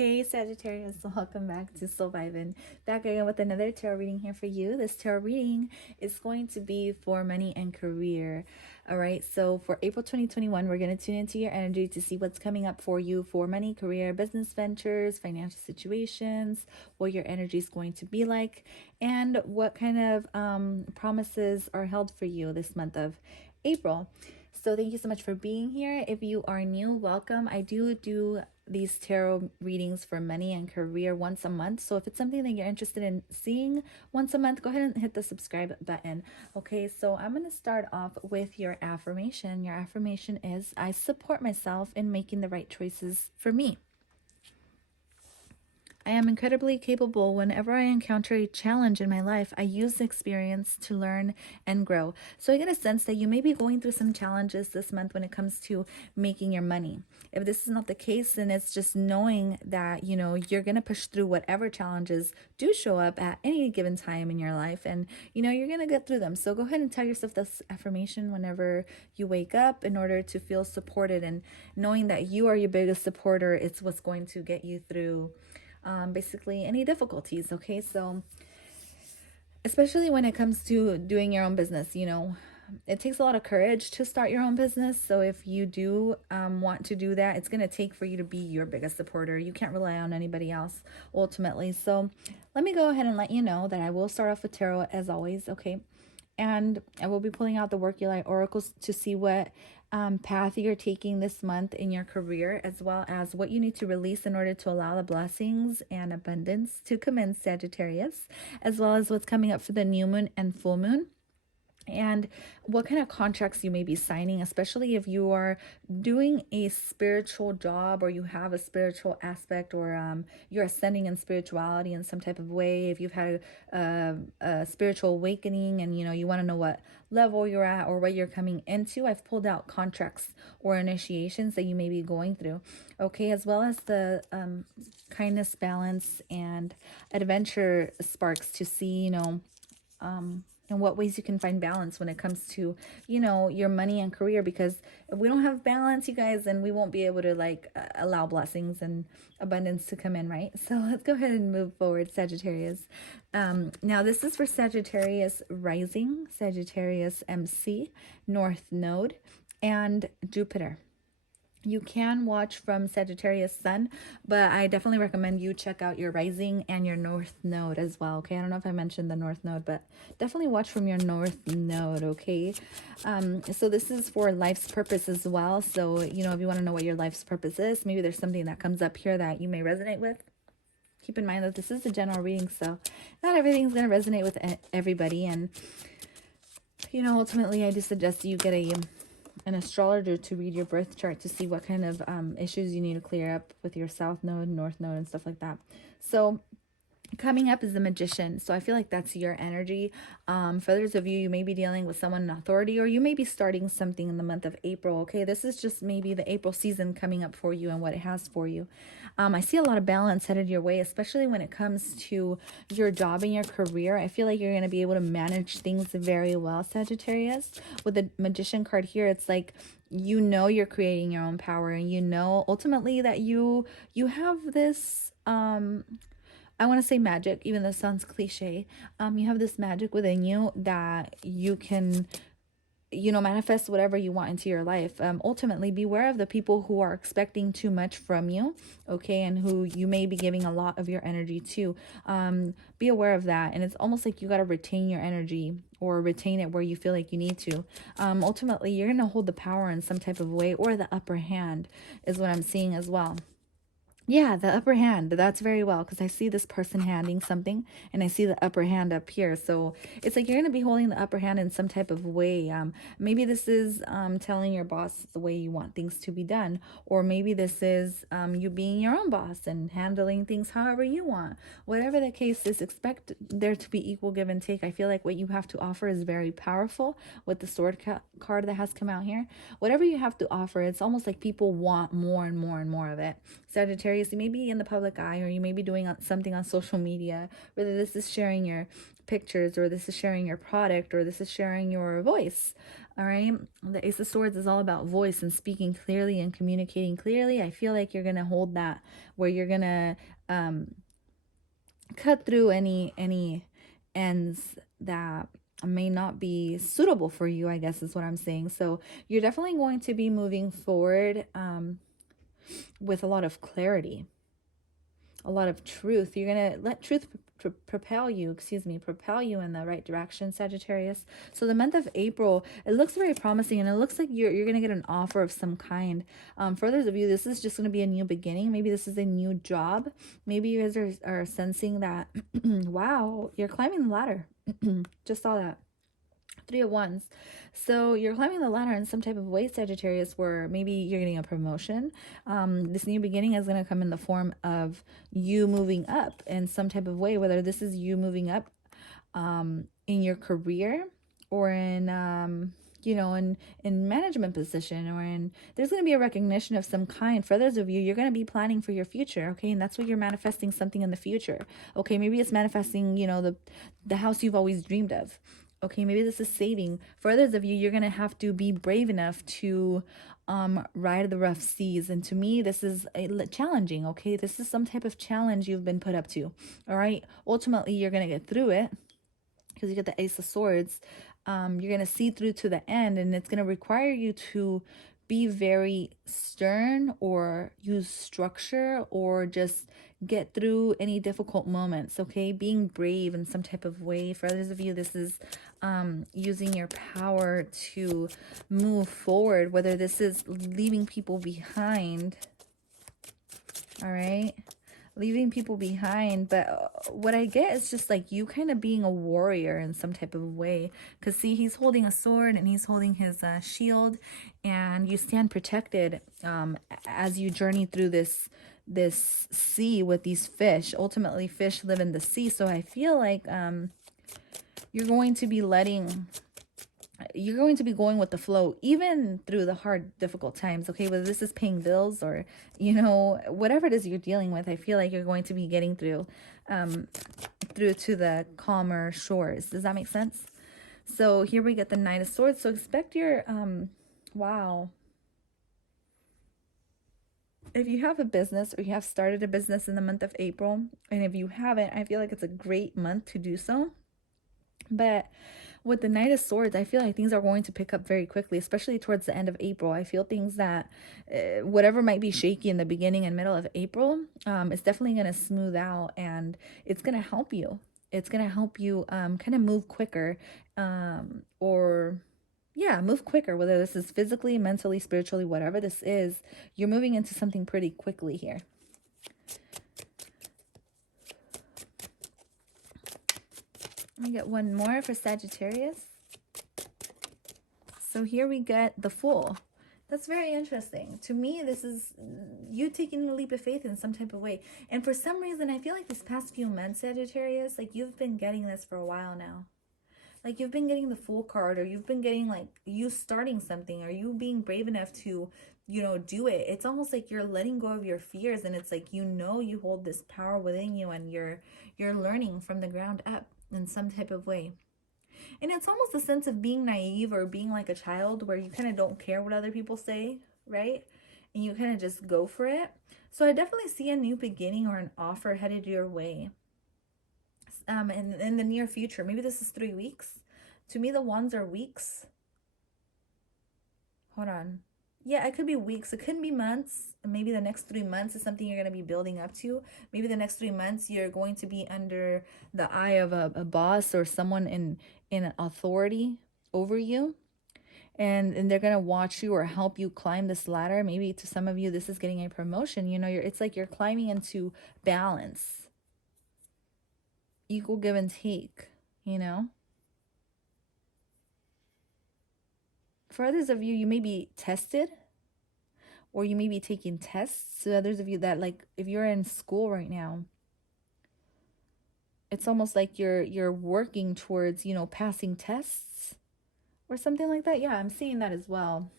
Hey Sagittarius, welcome back to Soul Vibin'. Back again with another tarot reading here for you. This tarot reading is going to be for money and career. All right, so for April 2021, we're going to tune into your energy to see what's coming up for you for money, career, business ventures, financial situations, what your energy is going to be like, and what kind of promises are held for you this month of April. So thank you so much for being here. If you are new, welcome. I do these tarot readings for money and career once a month. So if it's something that you're interested in seeing once a month, go ahead and hit the subscribe button. Okay, so I'm going to start off with your affirmation. Your affirmation is, I support myself in making the right choices for me. I am incredibly capable. Whenever I encounter a challenge in my life, I use the experience to learn and grow. So I get a sense that you may be going through some challenges this month when it comes to making your money. If this is not the case, then it's just knowing that, you know, you're going to push through whatever challenges do show up at any given time in your life. And, you know, you're going to get through them. So go ahead and tell yourself this affirmation whenever you wake up in order to feel supported, and knowing that you are your biggest supporter. It's what's going to get you through basically any difficulties. Okay, so especially when it comes to doing your own business, you know, it takes a lot of courage to start your own business. So if you do want to do that, it's going to take for you to be your biggest supporter. You can't rely on anybody else ultimately. So let me go ahead and let you know that I will start off with tarot as always. Okay, and I will be pulling out the Work Your Light oracles to see what path you're taking this month in your career, as well as what you need to release in order to allow the blessings and abundance to come in, Sagittarius, as well as what's coming up for the new moon and full moon, and what kind of contracts you may be signing, especially if you are doing a spiritual job or you have a spiritual aspect, or you're ascending in spirituality in some type of way. If you've had a spiritual awakening and, you know, you want to know what level you're at or what you're coming into, I've pulled out contracts or initiations that you may be going through. Okay, as well as the kindness, balance, and adventure sparks to see, you know, in what ways you can find balance when it comes to, you know, your money and career. Because if we don't have balance, you guys, then we won't be able to allow blessings and abundance to come in, right? So let's go ahead and move forward, Sagittarius. Now this is for Sagittarius rising, Sagittarius MC, North Node, and Jupiter. You can watch from Sagittarius Sun, but I definitely recommend you check out your rising and your North Node as well. Okay, I don't know if I mentioned the North Node, but definitely watch from your North Node. Okay, so this is for life's purpose as well. So, you know, if you want to know what your life's purpose is, maybe there's something that comes up here that you may resonate with. Keep in mind that this is a general reading, so not everything's going to resonate with everybody. And, you know, ultimately, I just suggest you get an astrologer to read your birth chart to see what kind of issues you need to clear up with your South Node, North Node, and stuff like that. So coming up is the Magician. So I feel like that's your energy. For others of you, you may be dealing with someone in authority, or you may be starting something in the month of April. Okay, this is just maybe the April season coming up for you and what it has for you. I see a lot of balance headed your way, especially when it comes to your job and your career. I feel like you're going to be able to manage things very well, Sagittarius. With the Magician card here, it's like, you know, you're creating your own power, and you know ultimately that you have this I want to say magic, even though it sounds cliche. You have this magic within you that you can, you know, manifest whatever you want into your life. Ultimately, beware of the people who are expecting too much from you, okay, and who you may be giving a lot of your energy to. Be aware of that. And it's almost like you got to retain your energy, or retain it where you feel like you need to. Ultimately, you're going to hold the power in some type of way, or the upper hand is what I'm seeing as well. Yeah, the upper hand. That's very well, because I see this person handing something, and I see the upper hand up here. So it's like you're going to be holding the upper hand in some type of way. Maybe this is telling your boss the way you want things to be done. Or maybe this is you being your own boss and handling things however you want. Whatever the case is, expect there to be equal give and take. I feel like what you have to offer is very powerful with the sword card that has come out here. Whatever you have to offer, it's almost like people want more and more and more of it. Sagittarius, you may be in the public eye, or you may be doing something on social media, whether this is sharing your pictures, or this is sharing your product, or this is sharing your voice. All right. The Ace of Swords is all about voice and speaking clearly and communicating clearly. I feel like you're going to hold that, where you're going to cut through any ends that may not be suitable for you, I guess is what I'm saying. So you're definitely going to be moving forward with a lot of clarity, a lot of truth. You're going to let truth propel you in the right direction, Sagittarius. So the month of April, it looks very promising, and it looks like you're going to get an offer of some kind. For those of you, this is just going to be a new beginning. Maybe this is a new job. Maybe you guys are sensing that, wow, you're climbing the ladder. Just saw that. 3 of Wands. So you're climbing the ladder in some type of way, Sagittarius, where maybe you're getting a promotion. This new beginning is going to come in the form of you moving up in some type of way, whether this is you moving up in your career, or in you know, in management position, or there's going to be a recognition of some kind. For others of you, you're going to be planning for your future, okay? And that's what you're manifesting, something in the future, okay? Maybe it's manifesting, you know, the house you've always dreamed of. Okay, maybe this is saving. For others of you, you're going to have to be brave enough to ride the rough seas. And to me, this is challenging, okay? This is some type of challenge you've been put up to, all right? Ultimately, you're going to get through it, because you get the Ace of Swords. You're going to see through to the end, and it's going to require you to be very stern, or use structure, or just get through any difficult moments, okay? Being brave in some type of way. For others of you, this is using your power to move forward, whether this is leaving people behind, all right? Leaving people behind. But what I get is just like you kind of being a warrior in some type of way, because see, he's holding a sword and he's holding his shield, and you stand protected as you journey through this sea with these fish. Ultimately, fish live in the sea, so I feel like you're going to be going with the flow, even through the hard, difficult times, okay? Whether this is paying bills, or, you know, whatever it is you're dealing with, I feel like you're going to be getting through to the calmer shores. Does that make sense? So here we get the Knight of Swords. So expect your, wow. If you have a business, or you have started a business in the month of April, and if you haven't, I feel like it's a great month to do so. But with the Knight of Swords, I feel like things are going to pick up very quickly, especially towards the end of April. I feel things that whatever might be shaky in the beginning and middle of April, it's definitely going to smooth out, and it's going to help you. It's going to help you kind of move quicker, or yeah, move quicker, whether this is physically, mentally, spiritually, whatever this is, you're moving into something pretty quickly here. Let me get one more for Sagittarius. So here we get the Fool. That's very interesting. To me, this is you taking a leap of faith in some type of way. And for some reason, I feel like these past few months, Sagittarius, like you've been getting this for a while now. Like you've been getting the Fool card, or you've been getting like you starting something, or you being brave enough to, you know, do it. It's almost like you're letting go of your fears, and it's like, you know, you hold this power within you, and you're learning from the ground up in some type of way. And it's almost a sense of being naive, or being like a child, where you kind of don't care what other people say, right? And you kind of just go for it. So I definitely see a new beginning, or an offer headed your way. In the near future. Maybe this is 3 weeks. To me, the wands are weeks. Hold on. Yeah, it could be weeks. It couldn't be months. Maybe the next 3 months is something you're going to be building up to. Maybe the next 3 months you're going to be under the eye of a boss, or someone in authority over you. And they're going to watch you, or help you climb this ladder. Maybe to some of you, this is getting a promotion. You know, it's like you're climbing into balance. Equal give and take, you know. For others of you, you may be tested, or you may be taking tests. So others of you that, like, if you're in school right now, it's almost like you're working towards, you know, passing tests or something like that. Yeah, I'm seeing that as well.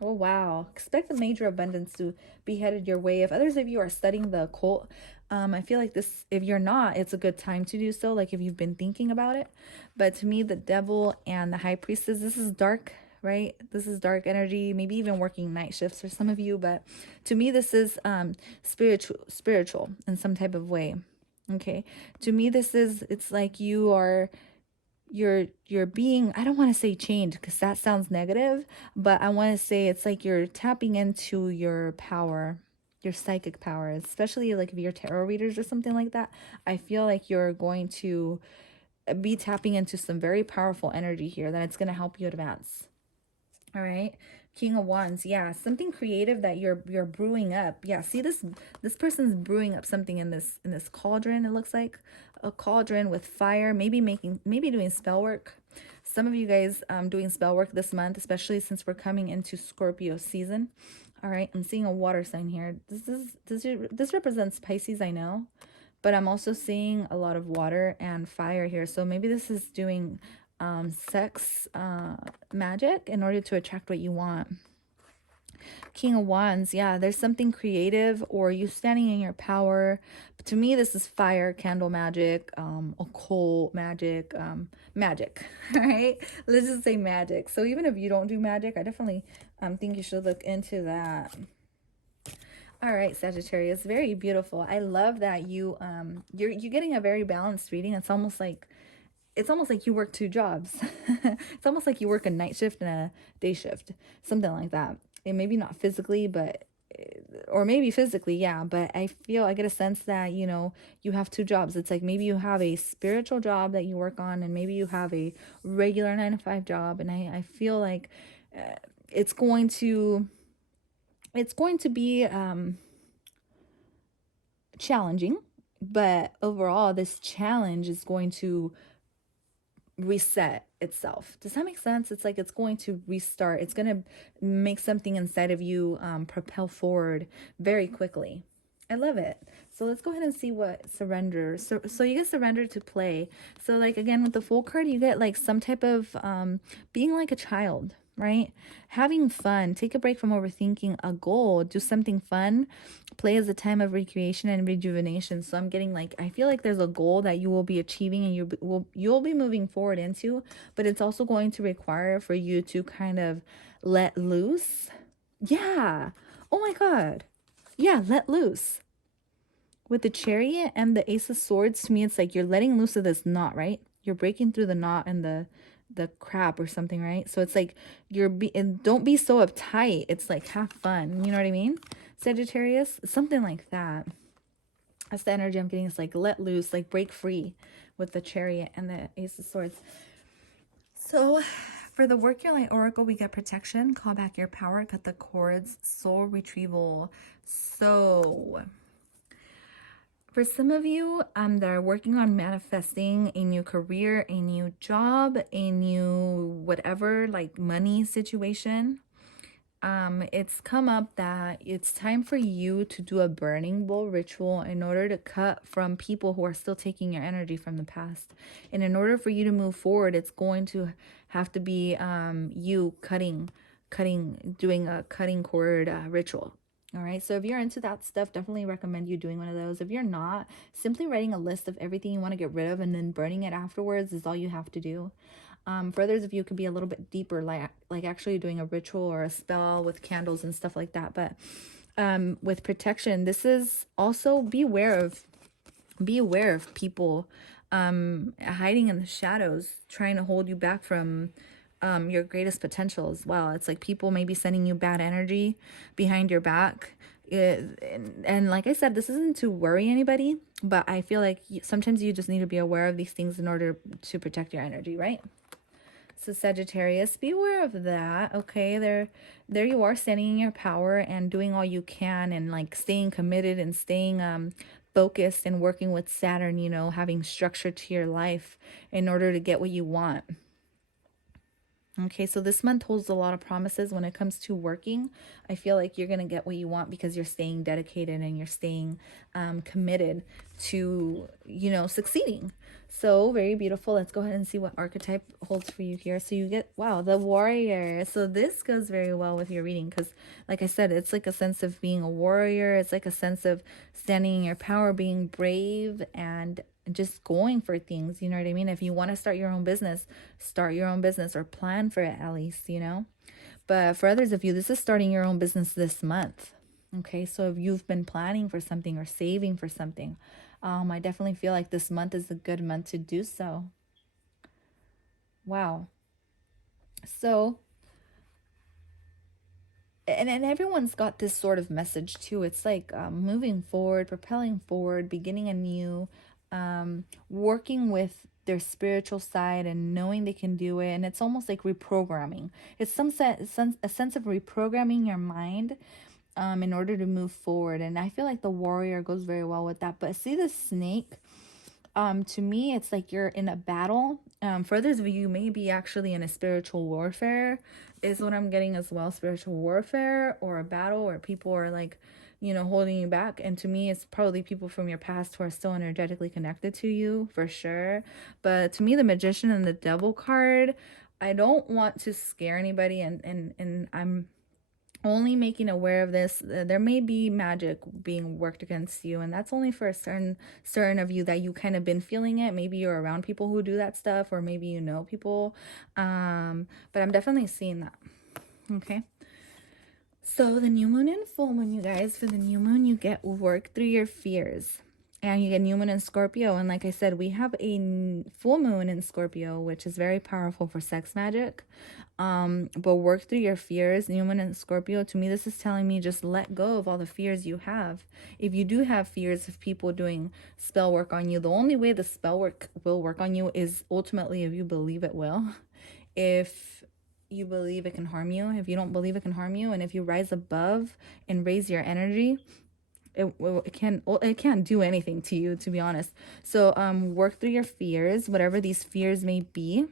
Oh, wow. Expect a major abundance to be headed your way. If others of you are studying the occult, I feel like this, if you're not, it's a good time to do so, like if you've been thinking about it. But to me, the Devil and the High Priestess, this is dark right? This is dark energy, maybe even working night shifts for some of you, but to me this is spiritual in some type of way. Okay, to me this is, it's like you're being, I don't want to say chained because that sounds negative, but I want to say it's like you're tapping into your power, your psychic power, especially like if you're tarot readers or something like that. I feel like you're going to be tapping into some very powerful energy here that it's going to help you advance. All right, King of Wands. Yeah, something creative that you're brewing up. Yeah, see this person's brewing up something in this cauldron. It looks like a cauldron with fire, maybe doing spell work. Some of you guys doing spell work this month, especially since we're coming into Scorpio season. All right, I'm seeing a water sign here. This represents Pisces, I know, but I'm also seeing a lot of water and fire here. So maybe this is doing sex magic in order to attract what you want. King of Wands. Yeah, there's something creative or you standing in your power. But to me, this is fire, candle magic, occult magic, magic. All right, let's just say magic. So even if you don't do magic, I definitely think you should look into that. All right, Sagittarius, very beautiful. I love that you're getting a very balanced reading. It's almost like you work two jobs. It's almost like you work a night shift and a day shift, something like that. And maybe not physically, but, or maybe physically, yeah. But I get a sense that, you know, you have two jobs. It's like maybe you have a spiritual job that you work on, and maybe you have a regular 9-to-5 job. And I feel like it's going to be challenging, but overall, this challenge is going to reset itself. Does that make sense? It's like it's going to restart. It's going to make something inside of you propel forward very quickly. I love it. So let's go ahead and see what surrender. So you get surrender to play. So like again with the Fool card, you get like some type of being like a child, right? Having fun. Take a break from overthinking a goal. Do something fun. Play as a time of recreation and rejuvenation. So I'm getting like, I feel like there's a goal that you will be achieving and you'll be moving forward into, but it's also going to require for you to kind of let loose. Yeah. Oh my God. Yeah, let loose. With the Chariot and the Ace of Swords, to me, it's like you're letting loose of this knot, right? You're breaking through the knot and the crap or something, right? So it's like and don't be so uptight. It's like have fun. You know what I mean? Sagittarius, something like that. That's the energy I'm getting. It's like let loose, like break free with the Chariot and the Ace of Swords. So for the Work Your Light Oracle, we get protection, call back your power, cut the cords, soul retrieval. So for some of you that are working on manifesting a new career, a new job, a new whatever, like money situation, it's come up that it's time for you to do a burning bowl ritual in order to cut from people who are still taking your energy from the past. And in order for you to move forward, it's going to have to be you doing a cutting cord ritual. All right, so if you're into that stuff, definitely recommend you doing one of those. If you're not, simply writing a list of everything you want to get rid of and then burning it afterwards is all you have to do. For others of you, it could be a little bit deeper, like actually doing a ritual or a spell with candles and stuff like that. But with protection, this is also be aware of people hiding in the shadows, trying to hold you back from your greatest potential as well. It's like people may be sending you bad energy behind your back. And like I said, this isn't to worry anybody, but I feel like sometimes you just need to be aware of these things in order to protect your energy, right? So Sagittarius, be aware of that. Okay, there you are, standing in your power and doing all you can, and like staying committed and staying focused and working with Saturn, you know, having structure to your life in order to get what you want. Okay, so this month holds a lot of promises when it comes to working. I feel like you're going to get what you want because you're staying dedicated and you're staying committed to, you know, succeeding. So very beautiful. Let's go ahead and see what archetype holds for you here. So you get, wow, the warrior. So this goes very well with your reading because, like I said, it's like a sense of being a warrior. It's like a sense of standing in your power, being brave, and just going for things. You know what I mean? If you want to start your own business, start your own business, or plan for it at least, you know. But for others of you, this is starting your own business this month. Okay, so if you've been planning for something or saving for something, I definitely feel like this month is a good month to do so. Wow. So, and everyone's got this sort of message too. It's like moving forward, propelling forward, beginning anew, working with their spiritual side and knowing they can do it. And it's almost like reprogramming. It's a sense of reprogramming your mind in order to move forward. And I feel like the warrior goes very well with that. But see the snake? To me, it's like you're in a battle. For others of you, you may be actually in a spiritual warfare, is what I'm getting as well. Spiritual warfare or a battle where people are like, you know, holding you back. And to me, it's probably people from your past who are still energetically connected to you, for sure. But to me, the Magician and the Devil card, I don't want to scare anybody, and I'm only making aware of this. There may be magic being worked against you, and that's only for a certain of you that you kind of been feeling it. Maybe you're around people who do that stuff, or maybe you know people, but I'm definitely seeing that. Okay, so the new moon and full moon, you guys. For the new moon, you get work through your fears, and you get new moon in Scorpio. And like I said, we have a full moon in Scorpio, which is very powerful for sex magic. But work through your fears. New moon in Scorpio, to me, this is telling me just let go of all the fears you have. If you do have fears of people doing spell work on you, the only way the spell work will work on you is ultimately if you believe it will. If you believe it can harm you, if you don't believe it can harm you, and if you rise above and raise your energy, it can't do anything to you, to be honest. So work through your fears, whatever these fears may be.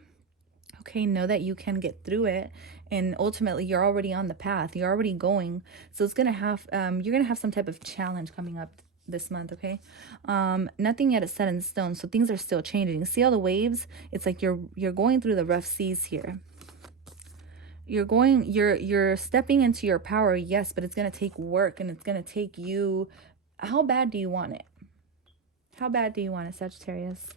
Okay, know that you can get through it, and ultimately you're already on the path. You're already going. So it's gonna have you're gonna have some type of challenge coming up this month. Okay, nothing yet is set in stone, so things are still changing. See all the waves? It's like you're going through the rough seas here. You're stepping into your power, yes, but it's gonna take work, and it's gonna take you. How bad do you want it? How bad do you want it, Sagittarius?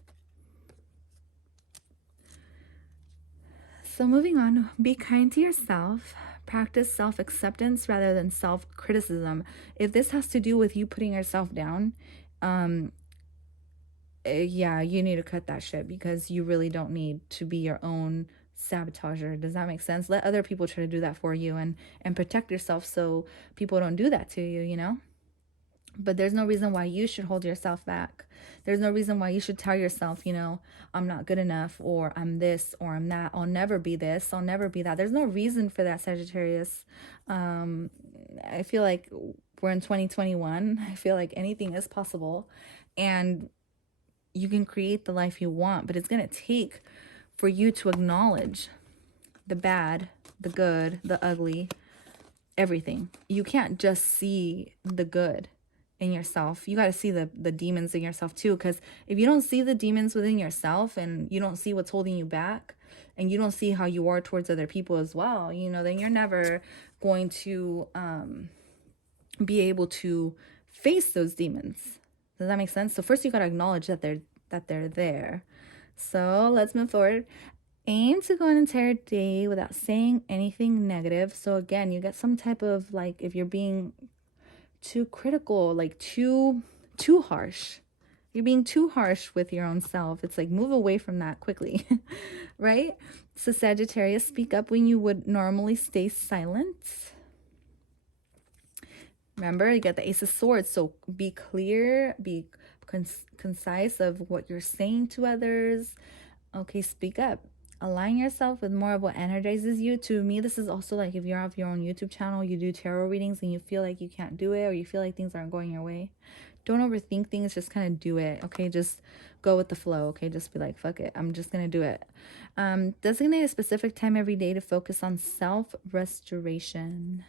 So moving on, be kind to yourself. Practice self-acceptance rather than self-criticism. If this has to do with you putting yourself down, yeah, you need to cut that shit, because you really don't need to be your own sabotager. Does that make sense? Let other people try to do that for you, and protect yourself so people don't do that to you, you know? But there's no reason why you should hold yourself back. There's no reason why you should tell yourself, you know, I'm not good enough, or I'm this, or I'm that. I'll never be this. I'll never be that. There's no reason for that, Sagittarius. I feel like we're in 2021. I feel like anything is possible, and you can create the life you want, but it's going to take for you to acknowledge the bad, the good, the ugly, everything. You can't just see the good in yourself. You got to see the demons in yourself too, because if you don't see the demons within yourself, and you don't see what's holding you back, and you don't see how you are towards other people as well, you know, then you're never going to be able to face those demons. Does that make sense? So first you got to acknowledge that they're there. So let's move forward. Aim to go an entire day without saying anything negative. So again, you get some type of, like, if you're being too critical, like too harsh, you're being too harsh with your own self, it's like move away from that quickly. Right? So Sagittarius, speak up when you would normally stay silent. Remember, you got the Ace of Swords, so be clear, be concise of what you're saying to others. Okay, speak up. Align yourself with more of what energizes you. To me, this is also like if you have your own YouTube channel, you do tarot readings, and you feel like you can't do it, or you feel like things aren't going your way. Don't overthink things, just kind of do it. Okay, just go with the flow. Okay, just be like, fuck it, I'm just gonna do it. Designate a specific time every day to focus on self-restoration.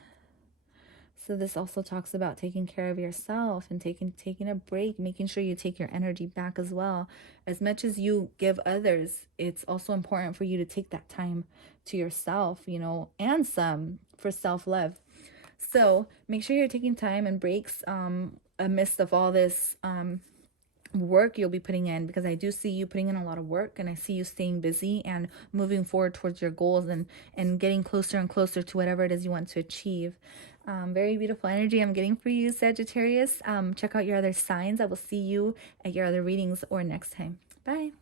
So this also talks about taking care of yourself and taking a break, making sure you take your energy back as well. As much as you give others, it's also important for you to take that time to yourself, you know, and some for self-love. So make sure you're taking time and breaks amidst of all this work you'll be putting in, because I do see you putting in a lot of work, and I see you staying busy and moving forward towards your goals, and getting closer and closer to whatever it is you want to achieve. Very beautiful energy I'm getting for you, Sagittarius. Check out your other signs. I will see you at your other readings or next time. Bye.